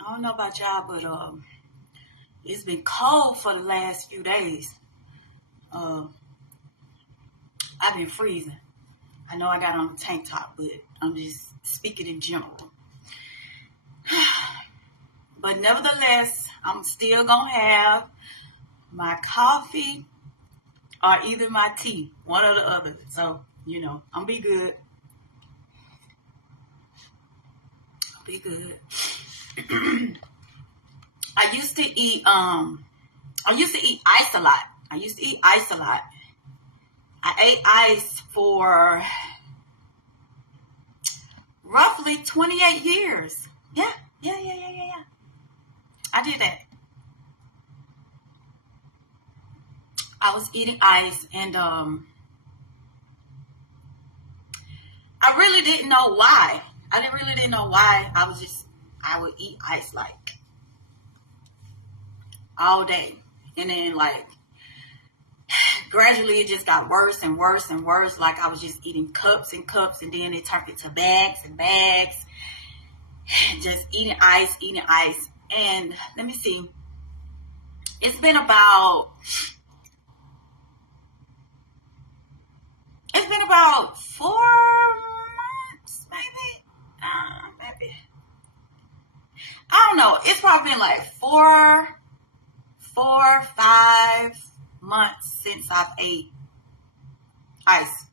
I don't know about y'all, but it's been cold for the last few days. Uh, I've been freezing. I know I got on a tank top, but I'm just speaking in general. But nevertheless, I'm still gonna have my coffee or either my tea, one or the other. So, I'm be good. I'll be good. I used to eat ice a lot. I ate ice for roughly 28 years. Yeah. I did that. I was eating ice and I really didn't know why. I would eat ice like all day. And then like gradually it just got worse and worse and worse. Like I was just eating cups and cups, and then it turned into bags and bags. Just eating ice. And let me see. It's been about 4 months, maybe. I don't know. It's probably been like 5 months since I've ate ice.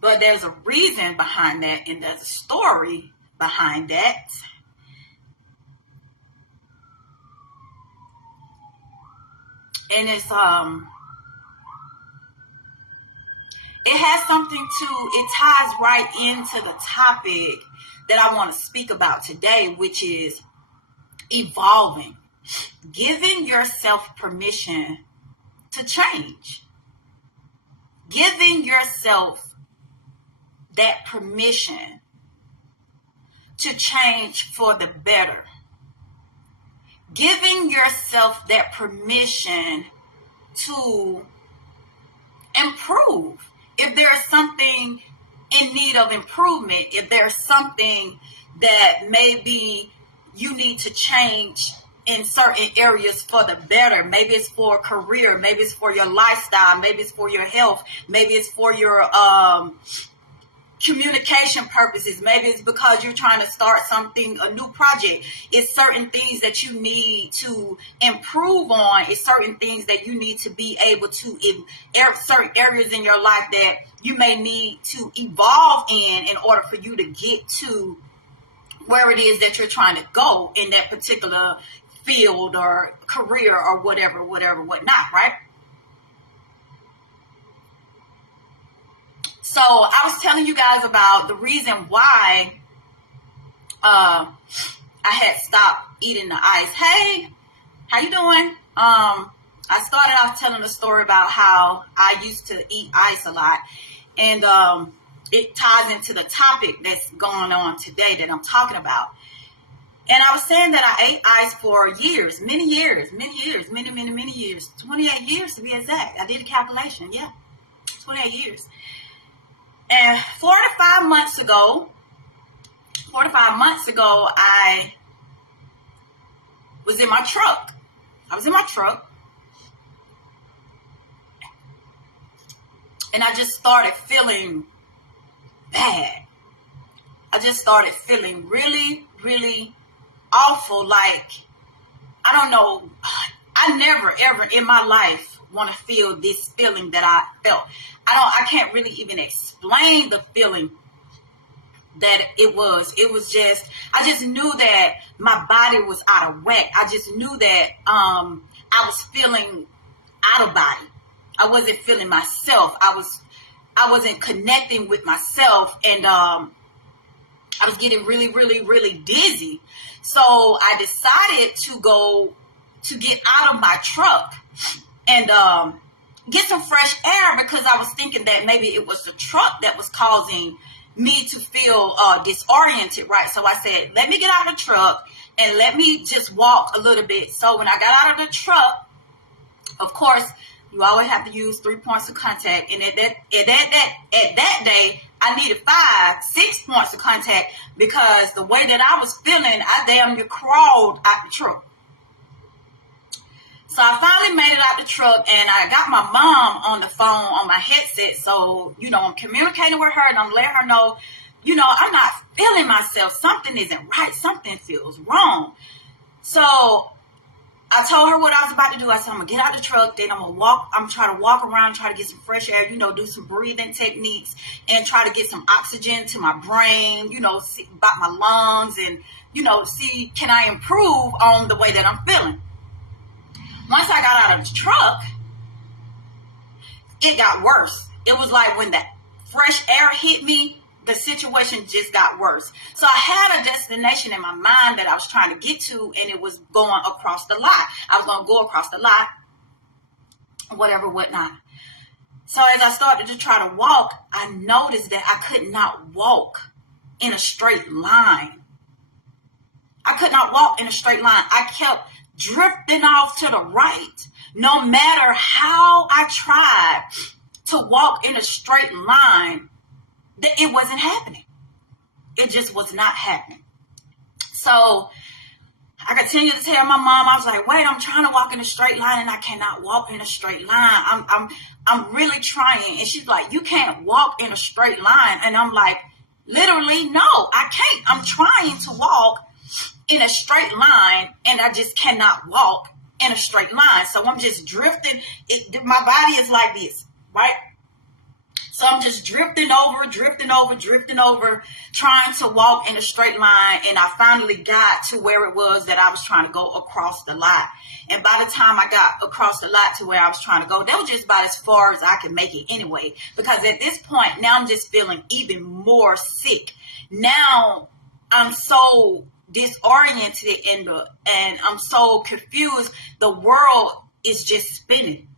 But there's a reason behind that, and there's a story behind that. And it has something it ties right into the topic that I want to speak about today, which is evolving, giving yourself permission to change, giving yourself that permission to change for the better, giving yourself that permission to improve. If there's something in need of improvement, if there's something that maybe you need to change in certain areas for the better, maybe it's for a career, maybe it's for your lifestyle, maybe it's for your health, maybe it's for your communication purposes, maybe it's because you're trying to start something, a new project. It's certain things that you need to improve on. It's certain things that you need to be able to, in certain areas in your life that you may need to evolve in order for you to get to where it is that you're trying to go in that particular field or career or whatever, whatnot, right? So I was telling you guys about the reason why I had stopped eating the ice. Hey, how you doing? I started off telling a story about how I used to eat ice a lot. And it ties into the topic that's going on today that I'm talking about. And I was saying that I ate ice for years, many years, 28 years to be exact. I did a calculation, 28 years. And 4 to 5 months ago, I was in my truck. And I just started feeling bad. I just started feeling really, really awful. Like, I don't know. I never, ever in my life want to feel this feeling that I felt. I can't really even explain the feeling that it was. It was just, I just knew that my body was out of whack. I just knew that I was feeling out of body. I wasn't feeling myself. I wasn't connecting with myself, and I was getting really, really, really dizzy. So I decided to get out of my truck and get some fresh air, because I was thinking that maybe it was the truck that was causing me to feel disoriented, right? So I said, let me get out of the truck and let me just walk a little bit. So when I got out of the truck, of course, You always have to use 3 points of contact. And at that day, I needed 5, 6 points of contact because the way that I was feeling, I damn near crawled out the truck. So I finally made it out the truck, and I got my mom on the phone on my headset. So, I'm communicating with her, and I'm letting her know, I'm not feeling myself. Something isn't right. Something feels wrong. So I told her what I was about to do. I said, I'm going to get out the truck, then I'm going to walk. I'm trying to walk around, try to get some fresh air, do some breathing techniques and try to get some oxygen to my brain, see about my lungs and, see can I improve on the way that I'm feeling. Once I got out of the truck, it got worse. It was like when that fresh air hit me, the situation just got worse. So I had a destination in my mind that I was trying to get to, and it was going across the lot. I was going to go across the lot, whatever, whatnot. So as I started to try to walk, I noticed that I could not walk in a straight line. I could not walk in a straight line. I kept drifting off to the right. No matter how I tried to walk in a straight line, it wasn't happening. It just was not happening. So I continued to tell my mom, I was like, wait, I'm trying to walk in a straight line and I cannot walk in a straight line. I'm really trying. And she's like, you can't walk in a straight line. And I'm like, literally, no, I can't. I'm trying to walk in a straight line and I just cannot walk in a straight line. So I'm just drifting. My body is like this, right? So I'm just drifting over, trying to walk in a straight line. And I finally got to where it was that I was trying to go across the lot. And by the time I got across the lot to where I was trying to go, that was just about as far as I could make it anyway. Because at this point, now I'm just feeling even more sick. Now I'm so disoriented and I'm so confused. The world is just spinning.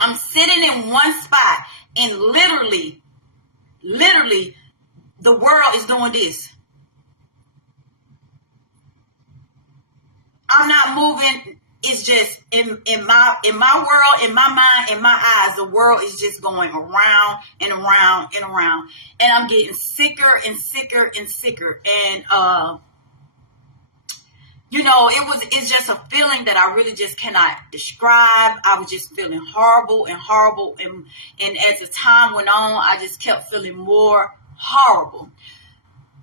I'm sitting in one spot and literally, the world is doing this. I'm not moving. It's just in my world, in my mind, in my eyes, the world is just going around and around and around. And I'm getting sicker and sicker and sicker. And, it's just a feeling that I really just cannot describe. I was just feeling horrible. And as the time went on, I just kept feeling more horrible.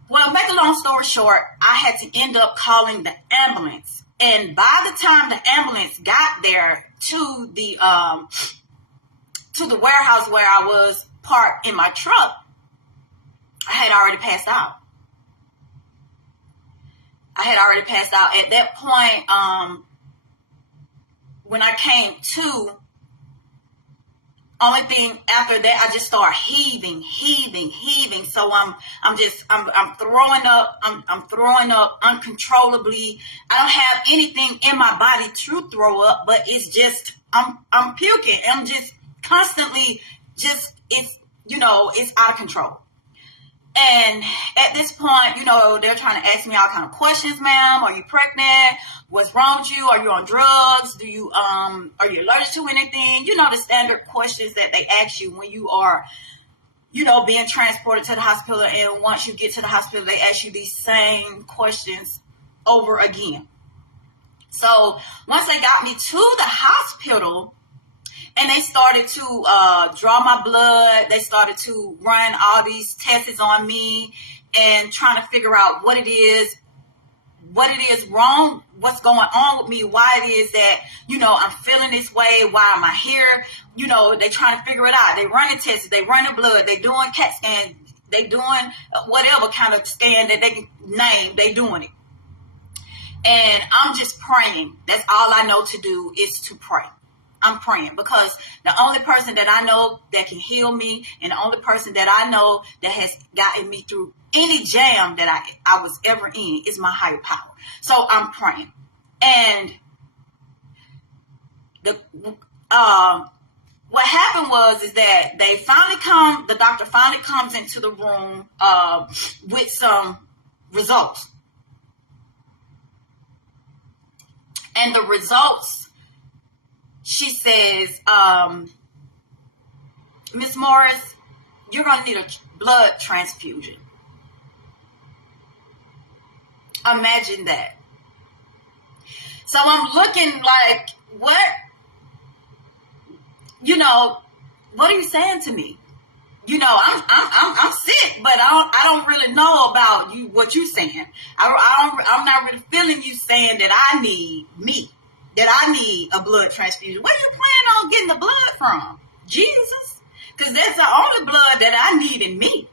Well, make a long story short, I had to end up calling the ambulance. And by the time the ambulance got there to the warehouse where I was parked in my truck, I had already passed out. At that point, when I came to, only thing after that, I just started heaving. So I'm throwing up. I'm throwing up uncontrollably. I don't have anything in my body to throw up, but it's just, I'm puking. I'm just constantly it's out of control. And at this point, they're trying to ask me all kind of questions, ma'am. Are you pregnant? What's wrong with you? Are you on drugs? Are you allergic to anything? The standard questions that they ask you when you are, being transported to the hospital. And once you get to the hospital, they ask you these same questions over again. So once they got me to the hospital, and they started to draw my blood. They started to run all these tests on me and trying to figure out what it is wrong, what's going on with me, why it is that, I'm feeling this way, why am I here? They trying to figure it out. They running tests, they running blood, they doing CAT scan, they doing whatever kind of scan that they can name, they doing it. And I'm just praying. That's all I know to do is to pray. I'm praying because the only person that I know that can heal me and the only person that I know that has gotten me through any jam that I was ever in is my higher power. So I'm praying. And what happened is that the doctor finally comes into the room with some results. And the results she says, Miss Morris, you're going to need a blood transfusion. Imagine that. So I'm looking like, what? You know, what are you saying to me? You know, I'm sick, but I don't really know about you, what you're saying. I'm not really feeling you saying that I need a blood transfusion. Where you planning on getting the blood from? Jesus? Because that's the only blood that I need in me.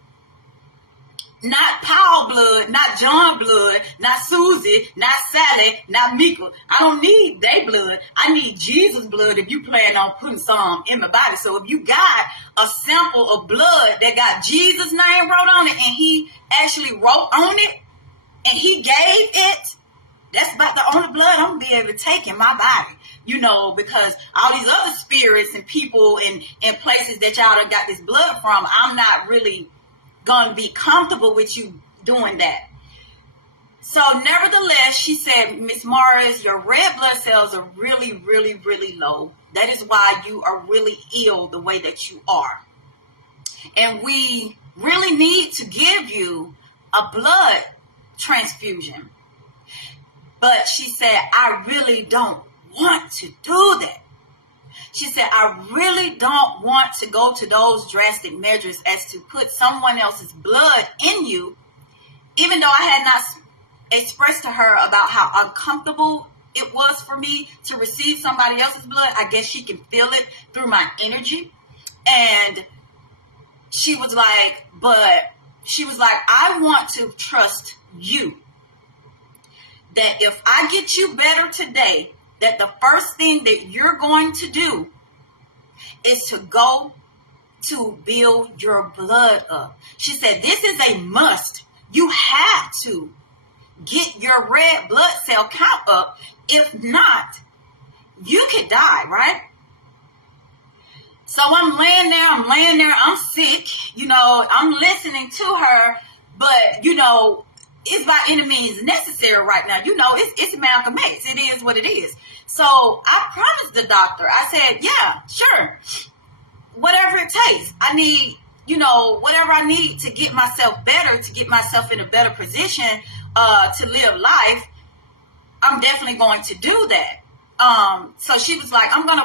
Not Paul blood, not John blood, not Susie, not Sally, not Mika. I don't need their blood. I need Jesus blood if you plan on putting some in my body. So if you got a sample of blood that got Jesus' name wrote on it and he actually wrote on it and he gave it, that's about the only blood I'm going to be able to take in my body. You know, because all these other spirits and people and places that y'all done got this blood from, I'm not really going to be comfortable with you doing that. So nevertheless, she said, Miss Morris, your red blood cells are really, really, really low. That is why you are really ill the way that you are. And we really need to give you a blood transfusion. But she said, I really don't want to do that. She said, I really don't want to go to those drastic measures as to put someone else's blood in you, even though I had not expressed to her about how uncomfortable it was for me to receive somebody else's blood. I guess she can feel it through my energy. And she was like, I want to trust you. That if I get you better today, that the first thing that you're going to do is to go to build your blood up. She said, this is a must. You have to get your red blood cell count up. If not, you could die, right? So I'm laying there, I'm sick, you know, I'm listening to her, but, you know, it's by any means necessary right now. You know, it's Malcolm X. It is what it is. So I promised the doctor, I said, yeah, sure. Whatever it takes. I need, you know, whatever I need to get myself better, to get myself in a better position to live life, I'm definitely going to do that. So she was like, you're going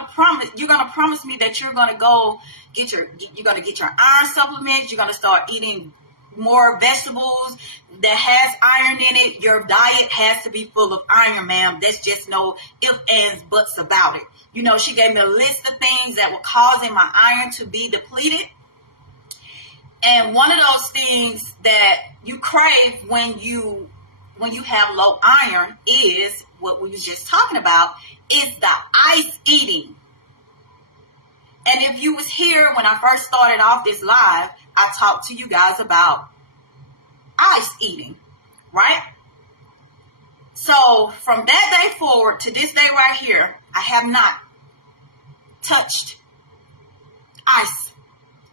to promise me that you're going to go get your iron supplements. You're going to start eating more vegetables that has iron in it. Your diet has to be full of iron, ma'am. That's just no ifs, ands, buts about it. You know, she gave me a list of things that were causing my iron to be depleted. And one of those things that you crave when you have low iron is what we was just talking about, is the ice eating. And if you was here when I first started off this live, I talked to you guys about ice eating, right? So from that day forward to this day right here, I have not touched ice.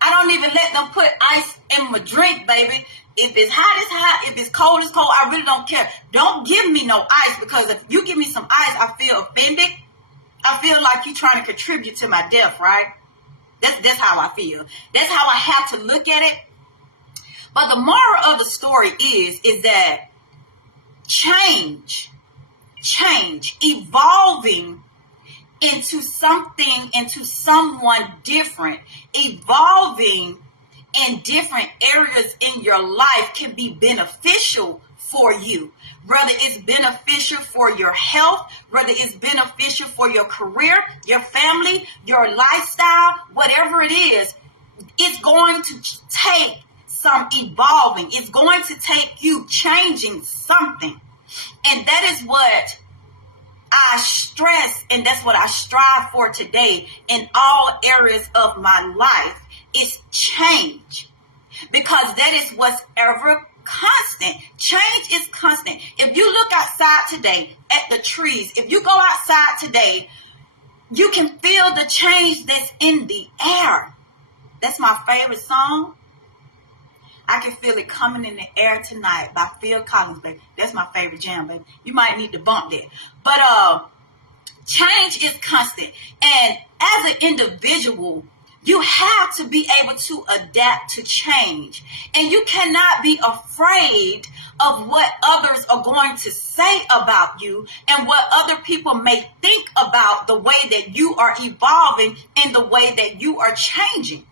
I don't even let them put ice in my drink, baby. If it's hot, it's hot. If it's cold, it's cold. I really don't care. Don't give me no ice, because if you give me some ice, I feel offended. I feel like you're trying to contribute to my death, right? That's how I feel. That's how I have to look at it. But the moral of the story is that change, evolving into something, into someone different, evolving in different areas in your life can be beneficial for you. Whether it's beneficial for your health, whether it's beneficial for your career, your family, your lifestyle, whatever it is, it's going to take some evolving. It's going to take you changing something. And that is what I stress, and that's what I strive for today in all areas of my life, is change. Because that is what's ever constant. Change is constant. If you look outside today at the trees, if you go outside today, you can feel the change that's in the air. That's my favorite song. I can feel it coming in the air tonight by Phil Collins, baby. That's my favorite jam, baby. You might need to bump that. But Change is constant. And as an individual, you have to be able to adapt to change. And you cannot be afraid of what others are going to say about you and what other people may think about the way that you are evolving and the way that you are changing.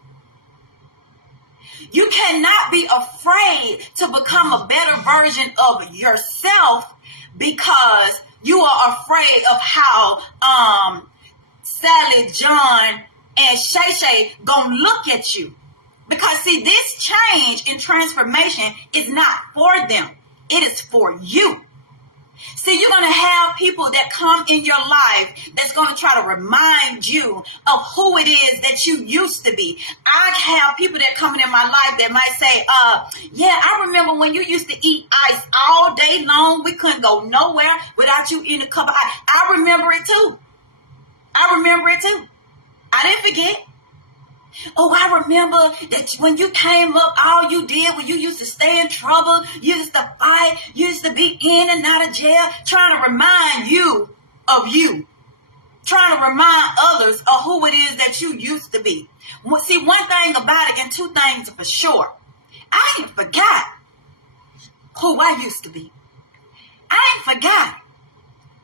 You cannot be afraid to become a better version of yourself because you are afraid of how Sally, John, and Shay Shay gonna look at you. Because see, this change and transformation is not for them. It is for you. See, you're going to have people that come in your life that's going to try to remind you of who it is that you used to be. I have people that come in my life that might say, yeah, I remember when you used to eat ice all day long. We couldn't go nowhere without you eating a cup of ice. I remember it too. I didn't forget. Oh, I remember that when you came up, all you did was you used to stay in trouble. You used to fight. You used to be in and out of jail, trying to remind you of you. Trying to remind others of who it is that you used to be. Well, see, one thing about it and two things for sure. I ain't forgot who I used to be. I ain't forgot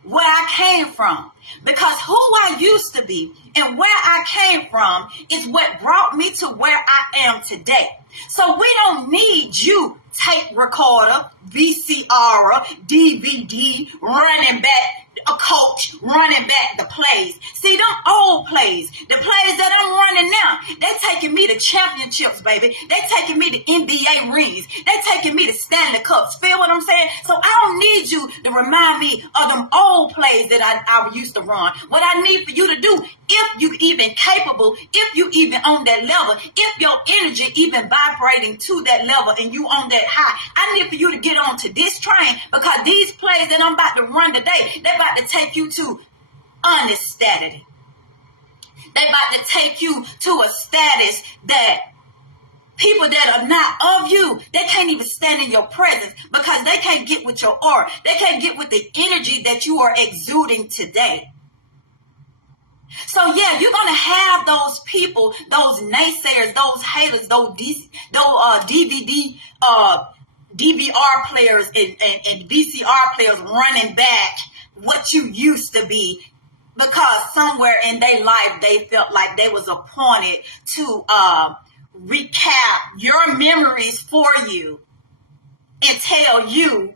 where I came from. Because who I used to be and where I came from is what brought me to where I am today. So we don't need you, tape recorder, VCR, DVD, running back, a coach, running back the plays. See, them old plays, the plays that I'm running now, they taking me to championships, baby. They taking me to NBA rings. They taking me to Stanley Cups. Feel what I'm saying? So I don't need you to remind me of them old plays that I used to run. What I need for you to do, if you even capable, if you even on that level, if your energy even vibrating to that level and you on that high, I need for you to get on to this train because these plays that I'm about to run today, they're about to take you to understatus. They about to take you to a status that people that are not of you, they can't even stand in your presence because they can't get with your aura. They can't get with the energy that you are exuding today. So yeah, you're going to have those people, those naysayers, those haters, those DVR players and VCR players running back what you used to be because somewhere in their life they felt like they was appointed to recap your memories for you and tell you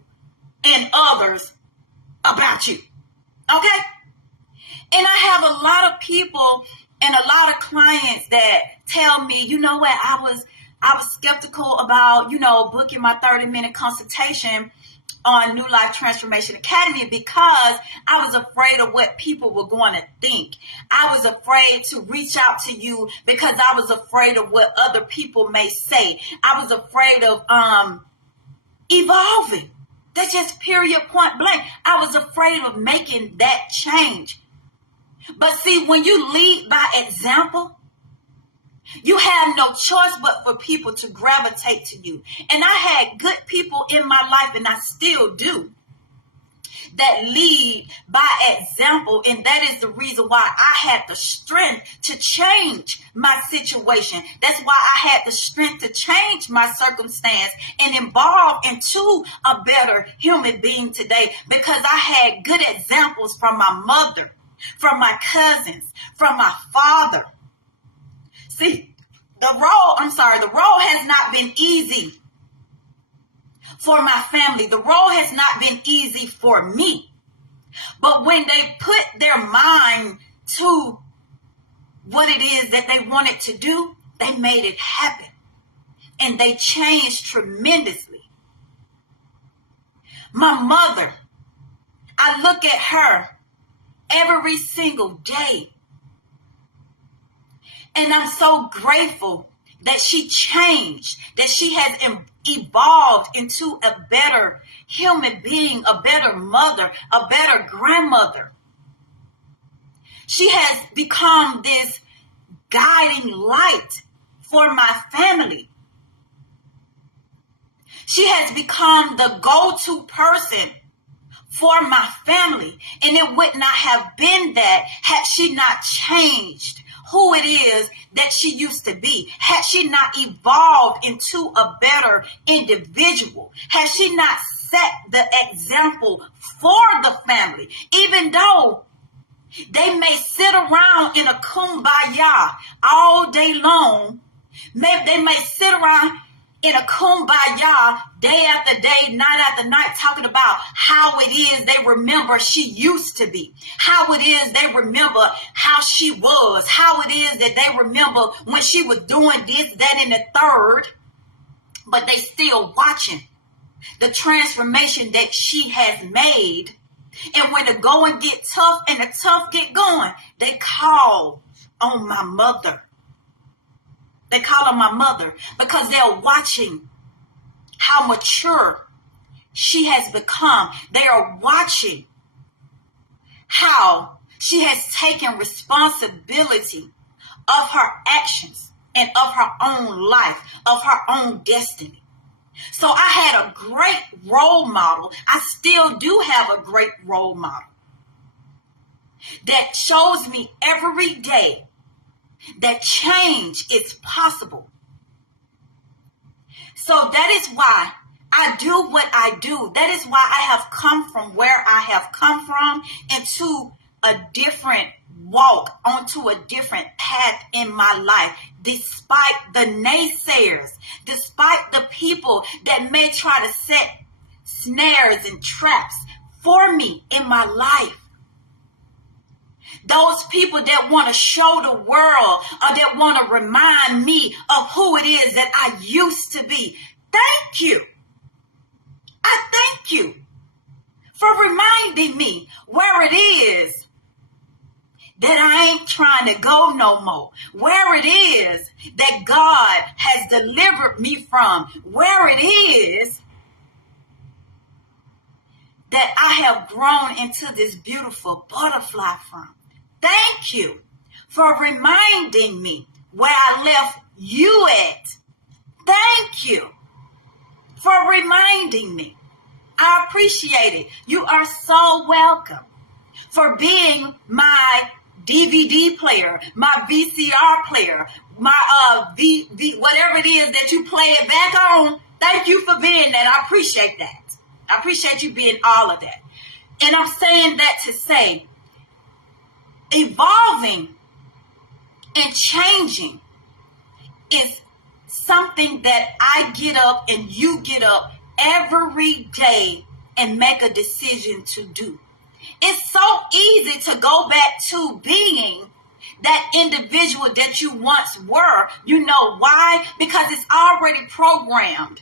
and others about you. Okay? And I have a lot of people and a lot of clients that tell me, you know what, I was skeptical about, booking my 30-minute consultation on New Life Transformation Academy because I was afraid of what people were going to think. I was afraid to reach out to you because I was afraid of what other people may say. I was afraid of evolving. That's just period, point blank. I was afraid of making that change. But see, when you lead by example, you have no choice but for people to gravitate to you. And I had good people in my life, and I still do, that lead by example. And that is the reason why I had the strength to change my situation. That's why I had the strength to change my circumstance and evolve into a better human being today, because I had good examples from my mother, from my cousins, from my father. See, the road has not been easy for my family. The road has not been easy for me. But when they put their mind to what it is that they wanted to do, they made it happen. And they changed tremendously. My mother, I look at her every single day. And I'm so grateful that she changed, that she has evolved into a better human being, a better mother, a better grandmother. She has become this guiding light for my family. She has become the go-to person for my family. And it would not have been that had she not changed who it is that she used to be, had she not evolved into a better individual, had she not set the example for the family, even though they may sit around in a kumbaya all day long. They may sit around in a kumbaya day after day, night after night, talking about how it is they remember she used to be, how it is they remember how she was, how it is that they remember when she was doing this, that, and the third, but they still watching the transformation that she has made. And when the going get tough and the tough get going, they call on my mother. They call on my mother because they're watching how mature she has become. They are watching how she has taken responsibility of her actions and of her own life, of her own destiny. So I had a great role model. I still do have a great role model that shows me every day that change is possible. So that is why I do what I do. That is why I have come from where I have come from into a different walk, onto a different path in my life, despite the naysayers, despite the people that may try to set snares and traps for me in my life. Those people that want to show the world or that want to remind me of who it is that I used to be. Thank you. I thank you for reminding me where it is that I ain't trying to go no more, where it is that God has delivered me from, where it is that I have grown into this beautiful butterfly from. Thank you for reminding me where I left you at. Thank you for reminding me. I appreciate it. You are so welcome for being my DVD player, my VCR player, my whatever it is that you play it back on. Thank you for being that. I appreciate that. I appreciate you being all of that. And I'm saying that to say, evolving and changing is something that I get up and you get up every day and make a decision to do. It's so easy to go back to being that individual that you once were. You know why? Because it's already programmed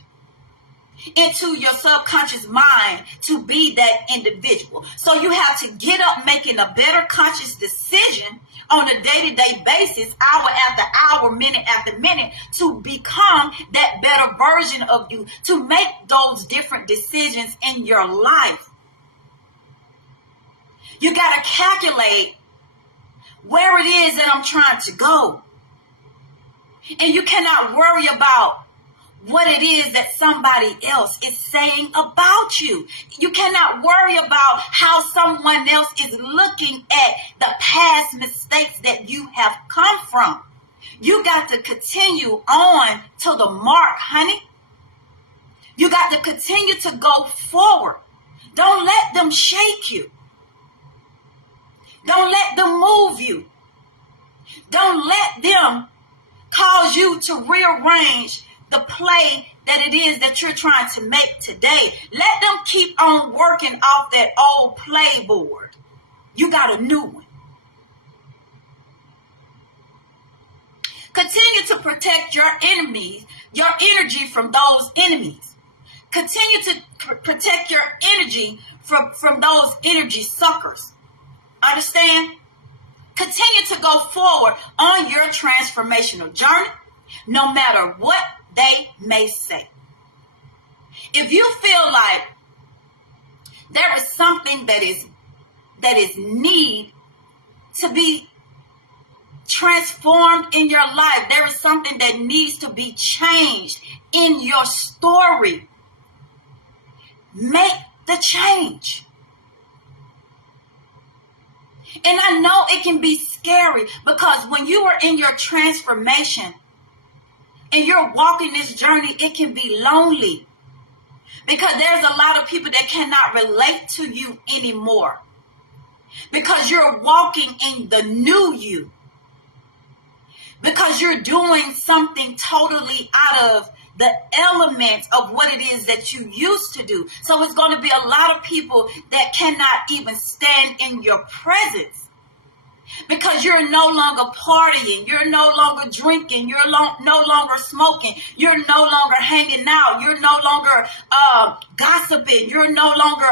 into your subconscious mind to be that individual. So you have to get up making a better conscious decision on a day-to-day basis, hour after hour, minute after minute, to become that better version of you, to make those different decisions in your life. You got to calculate where it is that I'm trying to go. And you cannot worry about what it is that somebody else is saying about you. You cannot worry about how someone else is looking at the past mistakes that you have come from. You got to continue on to the mark, honey. You got to continue to go forward. Don't let them shake you. Don't let them move you. Don't let them cause you to rearrange the play that it is that you're trying to make today. Let them keep on working off that old playboard. You got a new one. Continue to protect your enemies, your energy from those enemies. Continue to protect your energy from those energy suckers. Understand? Continue to go forward on your transformational journey, no matter what they may say. If you feel like there is something that is need to be transformed in your life, there is something that needs to be changed in your story, make the change. And I know it can be scary because when you are in your transformation and you're walking this journey, it can be lonely because there's a lot of people that cannot relate to you anymore because you're walking in the new you, because you're doing something totally out of the elements of what it is that you used to do. So it's going to be a lot of people that cannot even stand in your presence because you're no longer partying, you're no longer drinking, you're no longer smoking, you're no longer hanging out, you're no longer gossiping, you're no longer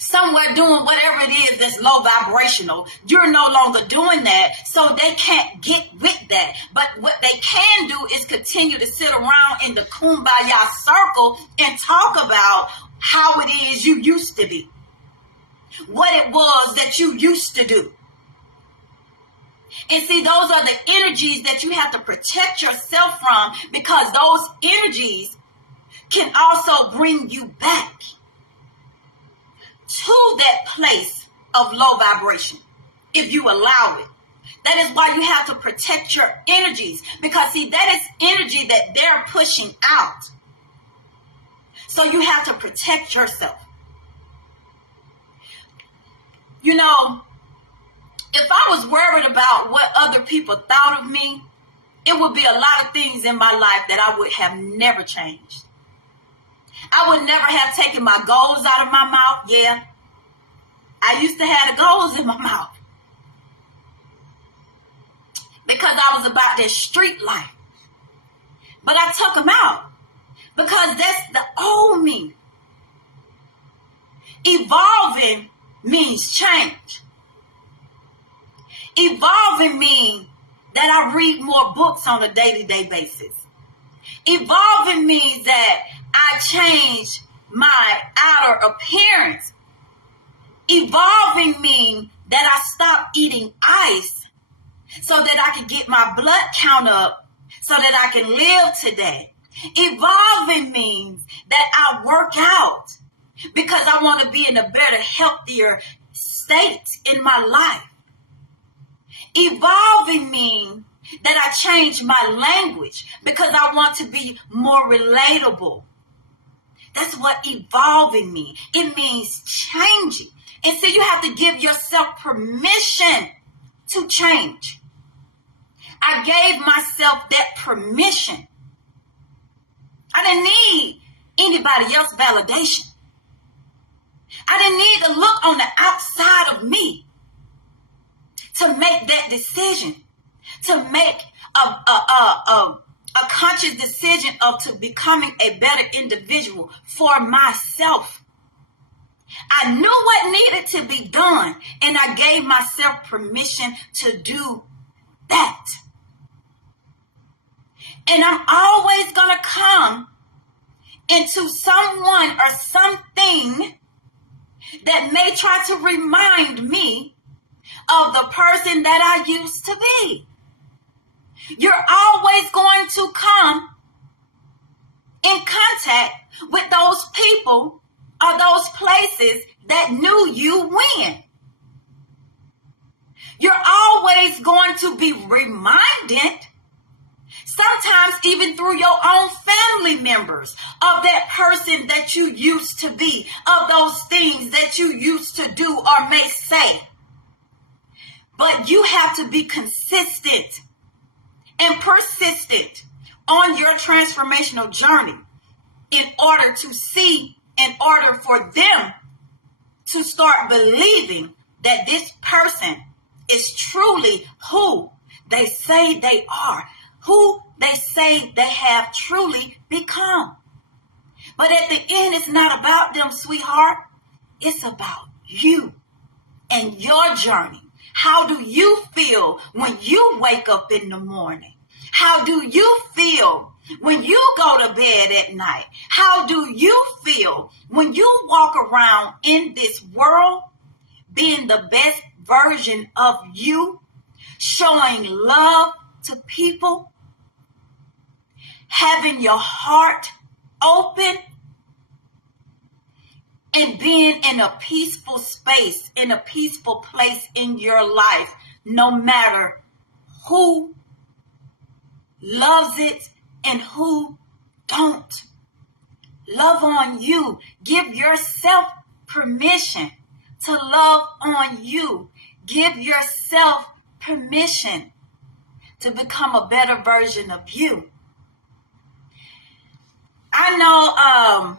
somewhere doing whatever it is that's low vibrational. You're no longer doing that, so they can't get with that. But what they can do is continue to sit around in the kumbaya circle and talk about how it is you used to be, what it was that you used to do. And see, those are the energies that you have to protect yourself from, because those energies can also bring you back to that place of low vibration if you allow it. That is why you have to protect your energies, because see, that is energy that they're pushing out. So you have to protect yourself. You know, if I was worried about what other people thought of me, it would be a lot of things in my life that I would have never changed. I would never have taken my goals out of my mouth. Yeah, I used to have the goals in my mouth because I was about that street life. But I took them out because that's the old me. Evolving means change. Evolving means that I read more books on a day-to-day basis. Evolving means that I change my outer appearance. Evolving means that I stop eating ice so that I can get my blood count up so that I can live today. Evolving means that I work out because I want to be in a better, healthier state in my life. Evolving means that I change my language because I want to be more relatable. That's what evolving means. It means changing. And so you have to give yourself permission to change. I gave myself that permission. I didn't need anybody else's validation. I didn't need to look on the outside of me to make that decision, to make a conscious decision of to becoming a better individual for myself. I knew what needed to be done, and I gave myself permission to do that. And I'm always going to come into someone or something that may try to remind me of the person that I used to be. You're always going to come in contact with those people or those places that knew you when. You're always going to be reminded, sometimes even through your own family members, of that person that you used to be, of those things that you used to do or may say. But you have to be consistent and persistent on your transformational journey in order to see, in order for them to start believing that this person is truly who they say they are, who they say they have truly become. But at the end, it's not about them, sweetheart. It's about you and your journey. How do you feel when you wake up in the morning? How do you feel when you go to bed at night? How do you feel when you walk around in this world being the best version of you, showing love to people, having your heart open, and being in a peaceful space, in a peaceful place in your life, no matter who loves it and who don't. Love on you. Give yourself permission to love on you. Give yourself permission to become a better version of you. I know,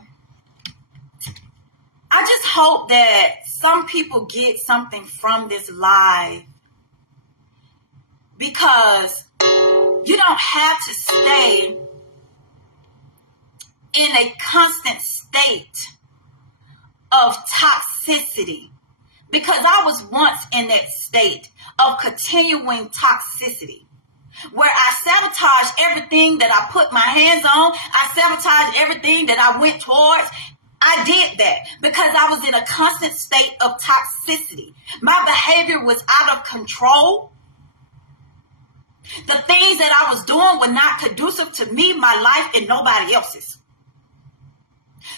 I just hope that some people get something from this live, because you don't have to stay in a constant state of toxicity, because I was once in that state of continuing toxicity, where I sabotaged everything that I put my hands on. I sabotaged everything that I went towards. I did that because I was in a constant state of toxicity. My behavior was out of control. The things that I was doing were not conducive to me, my life, and nobody else's.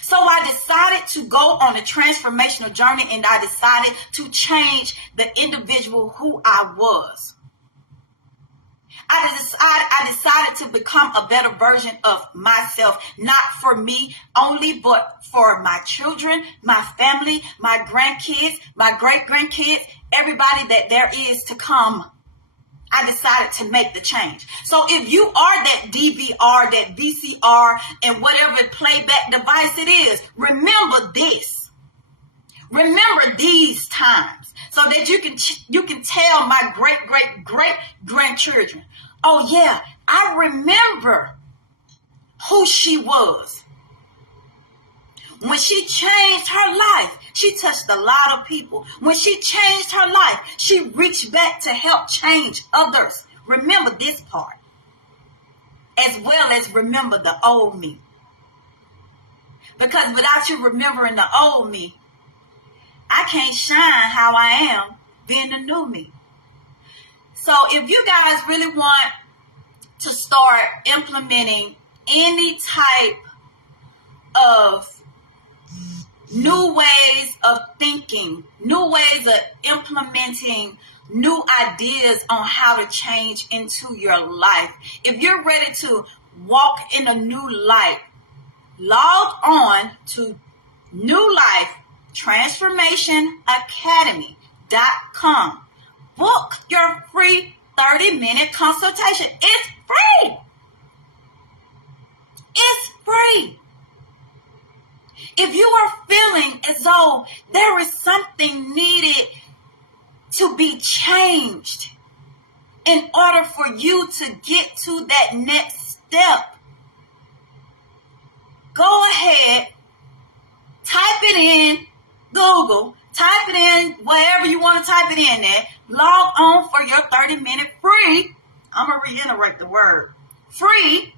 So I decided to go on a transformational journey, and I decided to change the individual who I was. I decided to become a better version of myself, not for me only, but for my children, my family, my grandkids, my great-grandkids, everybody that there is to come. I decided to make the change. So if you are that DVR, that VCR, and whatever playback device it is, remember this. Remember these times so that you can tell my great grandchildren, oh yeah, I remember who she was. When she changed her life, she touched a lot of people. When she changed her life, she reached back to help change others. Remember this part, as well as remember the old me. Because without you remembering the old me, I can't shine how I am being the new me. So if you guys really want to start implementing any type of new ways of thinking, new ways of implementing new ideas on how to change into your life, if you're ready to walk in a new light, log on to New Life TransformationAcademy.com. Book your free 30-minute consultation. It's free. It's free. If you are feeling as though there is something needed to be changed in order for you to get to that next step, go ahead, type it in Google, type it in wherever you want to type it in there, log on for your 30-minute free, I'm going to reiterate the word, free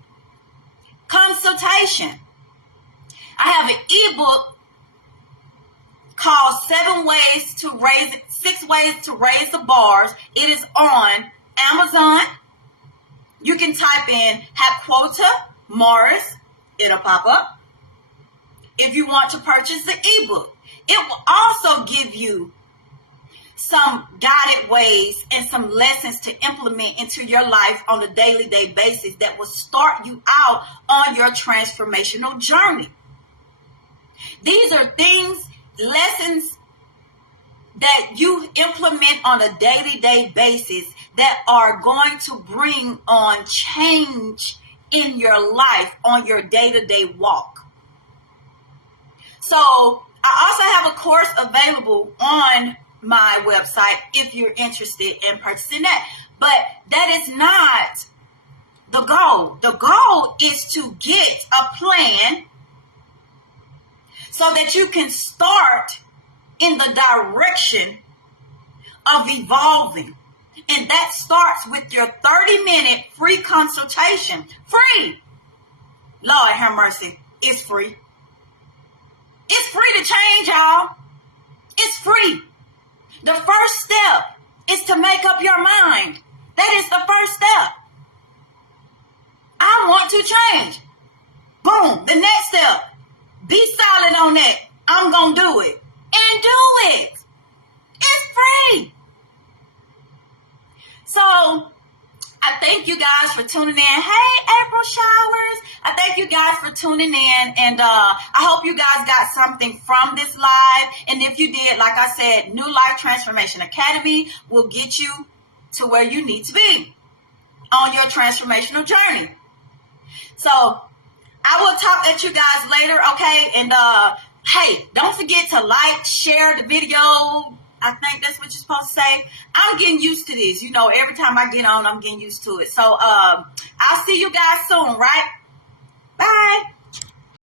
consultation. I have an ebook called 6 Ways to Raise the Bars. It is on Amazon. You can type in Haquota Morris. It'll pop up. If you want to purchase the ebook, it will also give you some guided ways and some lessons to implement into your life on a daily basis that will start you out on your transformational journey. These are things, lessons that you implement on a day basis that are going to bring on change in your life on your day-to-day walk. So I also have a course available on my website if you're interested in purchasing that. But that is not the goal. The goal is to get a plan so that you can start in the direction of evolving. And that starts with your 30-minute free consultation. Free. Lord have mercy. It's free. It's free to change, y'all. It's free. The first step is to make up your mind. That is the first step. I want to change. Boom. The next step. Be silent on that. I'm going to do it. And do it. It's free. So I thank you guys for tuning in. Hey, April Showers. I thank you guys for tuning in. And I hope you guys got something from this live. And if you did, like I said, New Life Transformation Academy will get you to where you need to be on your transformational journey. So I will talk at you guys later, okay? And hey, don't forget to like, share the video. I think that's what you're supposed to say. I'm getting used to this. You know, every time I get on, I'm getting used to it. So I'll see you guys soon, right?